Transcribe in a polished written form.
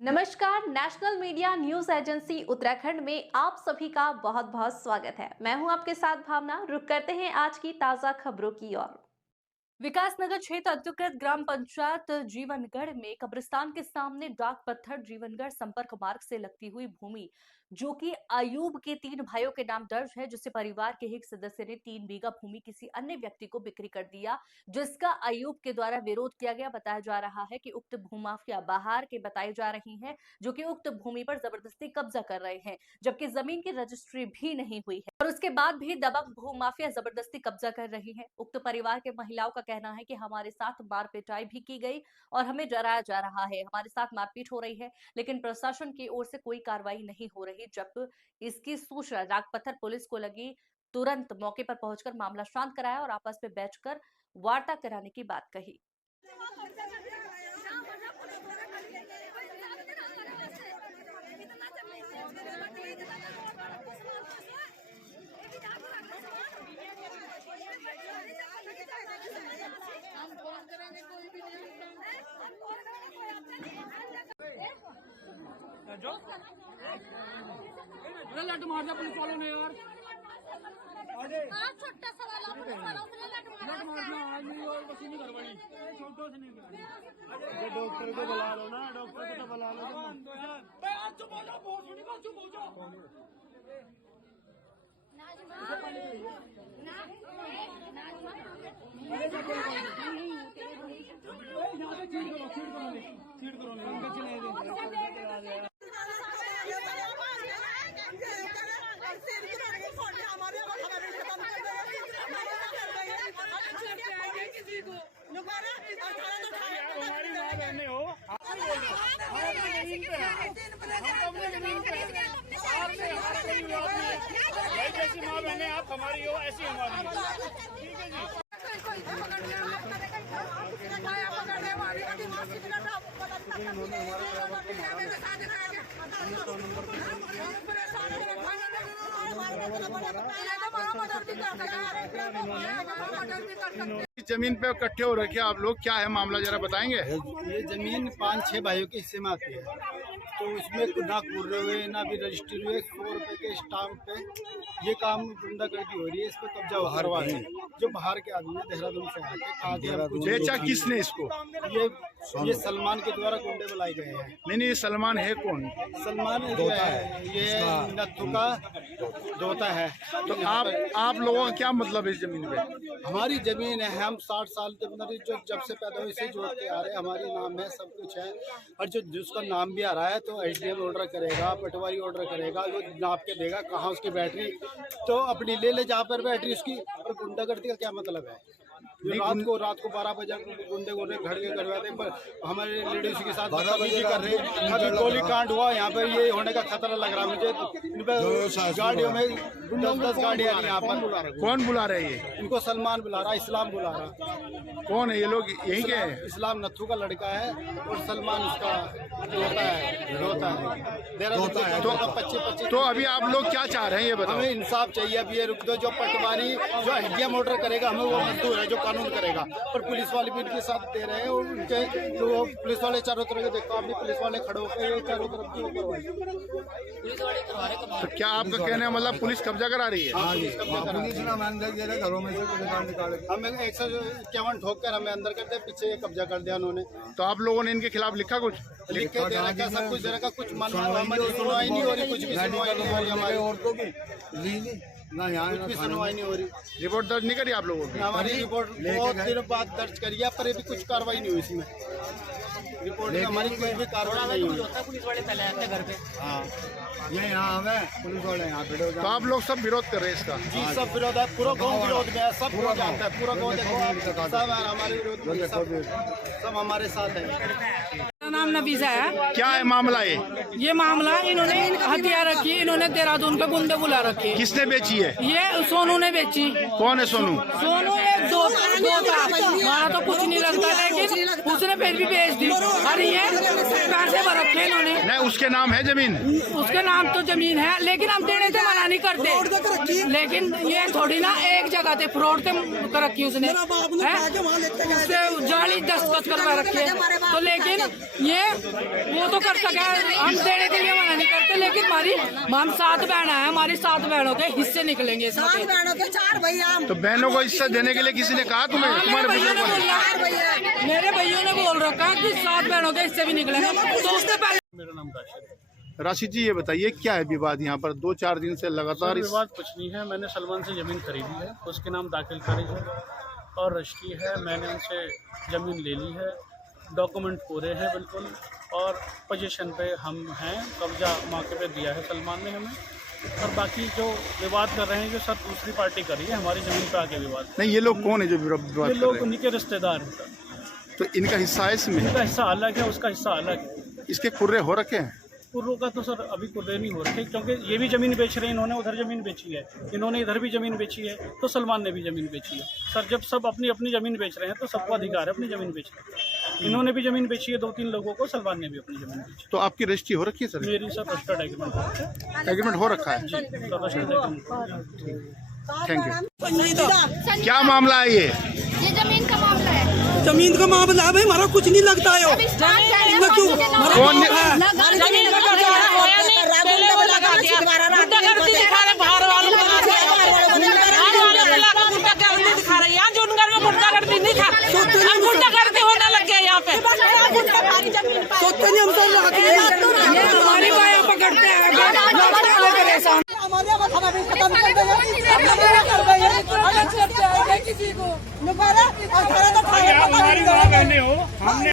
नमस्कार। National media news agency Uttarakhand में आप सभी का बहुत बहुत स्वागत है। मैं हूं आपके साथ भावना। रुक करते हैं आज की ताजा खबरों की ओर। विकासनगर क्षेत्र अंतर्गत ग्राम पंचायत जीवनगढ़ में कब्रिस्तान के सामने डाक पत्थर जीवनगढ़ संपर्क मार्ग से लगती हुई भूमि जो कि अयूब के 3 भाइयों के नाम दर्ज है, जिससे परिवार के एक सदस्य ने 3 बीघा भूमि किसी अन्य व्यक्ति को बिक्री कर दिया, जिसका अयूब के द्वारा विरोध किया गया। बताया जा रहा है कि उक्त भूमाफिया बाहर के बताई जा रही हैं, जो कि उक्त भूमि पर जबरदस्ती कब्जा कर रहे हैं, जबकि जमीन की रजिस्ट्री भी नहीं हुई है और उसके बाद भी दबंग भूमाफिया जबरदस्ती कब्जा कर रही है। उक्त परिवार के महिलाओं का कहना है कि हमारे साथ मार पिटाई भी की गई और हमें डराया जा रहा है, हमारे साथ मारपीट हो रही है, लेकिन प्रशासन की ओर से कोई कार्रवाई नहीं हो रही। जब इसकी सूचना डाकपत्थर पुलिस को लगी, तुरंत मौके पर पहुंचकर मामला शांत कराया और आपस में बैठकर वार्ता कराने की बात कही। जो लट मार दिया पुलिस वालों ने यार। छोटा सा वाला लट मारना आज नहीं और बस नहीं करवाई, छोटों से नहीं करवाई। डॉक्टर को बुला लो ना, डॉक्टर को तो बुला लो। यार चुप हो जाओ, बहुत सुनी बात, चुप हो जाओ। हमारी माँ बहने हो, भाई जैसी माँ बहने आप हमारी हो ऐसी हमारी। ठीक है जी। जमीन पे इकट्ठे हो रखे आप लोग, क्या है मामला जरा बताएंगे? ये जमीन 5-6 भाइयों के हिस्से में आती है, तो उसमें ना पूरे हुए ना भी रजिस्ट्री हुए, 100 रुपए के स्टाम्प पे ये काम गुंडागर्दी हो रही है। इस पे कब्जा करवा रहे हैं जो बाहर के आदमी है, देहरादून से आके। बेचा किसने इसको? ये सलमान के द्वारा गुंडे बुलाए गए हैं। नहीं, ये सलमान है कौन? सलमान जो है ये नत्थु का दोता है। तो आप लोगों का क्या मतलब है इस जमीन पे? हमारी जमीन है, हम 60 साल के अंदर जो जब से पैदा हुए इसे जोड़ते आ रहे हैं, हमारी नाम है, सब कुछ है। और जो जिसका नाम भी आ रहा है तो एसडीएम ऑर्डर करेगा, पटवारी ऑर्डर करेगा, वो नाप के देगा कहाँ उसकी बैटरी, तो अपनी ले ले जहाँ पर बैटरी उसकी। और गुंडागर्दी का क्या मतलब है? रात को 12 बजे गुंडे घर के करवाते, पर हमारे लेडीज के साथ बदतमीजी कर रहे हैं। अभी गोली कांड हुआ, यहाँ पर ये होने का खतरा लग रहा है मुझे। गाड़ियों में 10-10 गाड़ियाँ यहाँ पर। कौन बुला रहे हैं ये? इनको सलमान बुला रहा, इस्लाम बुला रहा। कौन है ये लोग? यही के हैं? इस्लाम नत्थु का लड़का है और सलमान उसका दोता है। तो अभी आप लोग क्या चाह रहे हैं ये बताओ? हमें इंसाफ चाहिए। अब ये रुक दो, जो पटवारी जो एसडीएम ऑर्डर करेगा हमें वो मंजूर है, जो कानून करेगा। पर पुलिस वाले भी इनके साथ दे रहे हैं और उनके तो पुलिस वाले चारों तरफ के देखो, आपने पुलिस वाले खड़े होकर चारों तरफ क्यों पुलिस वाले करवा रहे। तो क्या आपका कहना है मतलब पुलिस कब्जा करा रही है? घरों में से हमें 151 ठोक कर हमें अंदर करते, पीछे कब्जा कर दिया उन्होंने। तो आप लोगों ने इनके खिलाफ लिखा कुछ? लिख के दे रखा सब कुछ दे रखा, कुछ हमारी सुनवाई नहीं हो रही, कुछ भी सुनवाई नहीं हो रही हमारी औरतों की ना, यहाँ कुछ भी सुनवाई नहीं हो रही। रिपोर्ट दर्ज नहीं करी आप लोगों की? हमारी रिपोर्ट बहुत देर बाद दर्ज करी है, पर अभी कुछ कार्रवाई नहीं हुई इसमें। रिपोर्ट में हमारी कोई भी कार्रवाई नहीं हुई। पुलिस वाले पहले आते घर पे। हाँ, ये यहाँ हमें पुलिस वाले यहाँ पे। तो आप लोग सब विरोध कर रहे हैं इसका? जी, सब विरोध है, पूरा गाँव विरोध में है, सब पूरा जानता है, पूरा गाँव देखो, सब हमारे विरोध में, सब हमारे साथ है। नाम नबीजा है। क्या है मामला ये मामला इन्होंने हथियार रखी, इन्होंने देहरादून के गुंडे बुला रखे। किसने बेची है? ये सोनू ने बेची। कौन है सोनू? सोनू एक दो था, हमारा तो कुछ नहीं लगता, लेकिन उसने फिर भी बेच दी। और ये पैसे भर रखे इन्होंने। नहीं, उसके नाम है जमीन? उसके नाम तो जमीन है, लेकिन हम देने से मना नहीं करते। लेकिन ये थोड़ी ना एक जगह से फ्रॉड कर रखी उसने, उससे जाली दस्तखत करवा रखे। तो लेकिन ये वो तो कर सके, हम देने के लिए मना नहीं करते, लेकिन हम 7 बहन है, हमारी 7 बहनों के हिस्से निकलेंगे इसमें। 7 बहनों के 4 भैया। तो बहनों को हिस्सा देने के लिए किसी ने कहा तुम्हें? तुम्हारे भैया ने बोला, मेरे भैया ने बोल रखा कि 7 बहनों के हिस्से भी निकलेंगे, तो उसने पहले। मेरा नाम राशिद है। राशिद जी ये बताइए क्या है विवाद यहाँ पर 2-4 दिन से लगातार? विवाद कुछ नहीं है, मैंने सलमान से ज़मीन खरीदी है, उसके नाम दाखिल खारिज है और रजिस्ट्री है। मैंने उनसे ज़मीन ले ली है, डॉक्यूमेंट पूरे हैं बिल्कुल, और पोजीशन पे हम हैं, कब्जा मौके पे दिया है सलमान ने हमें। और बाकी जो विवाद कर रहे हैं, जो सब दूसरी पार्टी कर रही है, हमारी ज़मीन पे आके विवाद। नहीं, ये लोग कौन है जो विवाद ये कर रहे लोग हैं? उन्हीं के रिश्तेदार हैं। तो इनका हिस्सा है इसमें? इनका हिस्सा अलग है, उसका हिस्सा अलग है। इसके कुर्रे हो रखे हैं? कुर्रों का तो सर अभी कुर्रे नहीं हो रखे, क्योंकि ये भी ज़मीन बेच रहे हैं, इन्होंने उधर ज़मीन बेची है, इन्होंने इधर भी ज़मीन बेची है, तो सलमान ने भी ज़मीन बेची है। सर जब सब अपनी अपनी ज़मीन बेच रहे हैं तो सबको अधिकार है अपनी ज़मीन बेचने का। इन्होंने भी ज़मीन बेची है 2-3 लोगों को, सलमान ने भी अपनी ज़मीन बेची। तो आपकी रजिस्ट्री हो रखी है सर? मेरी सर रजिस्टर्ड एग्रीमेंट एग्रीमेंट हो रखा है? Registered agreement. Thank you. क्या मामला है ये? ये जमीन का मामला है। जमीन का मामला है भाई, हमारा कुछ नहीं लगता है। कौन जमीन का पहले वो लगा दिया, गुंडागर्दी दिखा रहे बाहर वालों को, दिखा रहे यहाँ जो उनगर में गुंडागर्दी नहीं था, अब गुंडागर्दी होने लग गया यहाँ पे। ये हमारी बाया पकड़ते हैं, परेशान। हमारे अब हमें खत्म कर देंगे किसी को। आप हमारी माँ बहने हो, हमने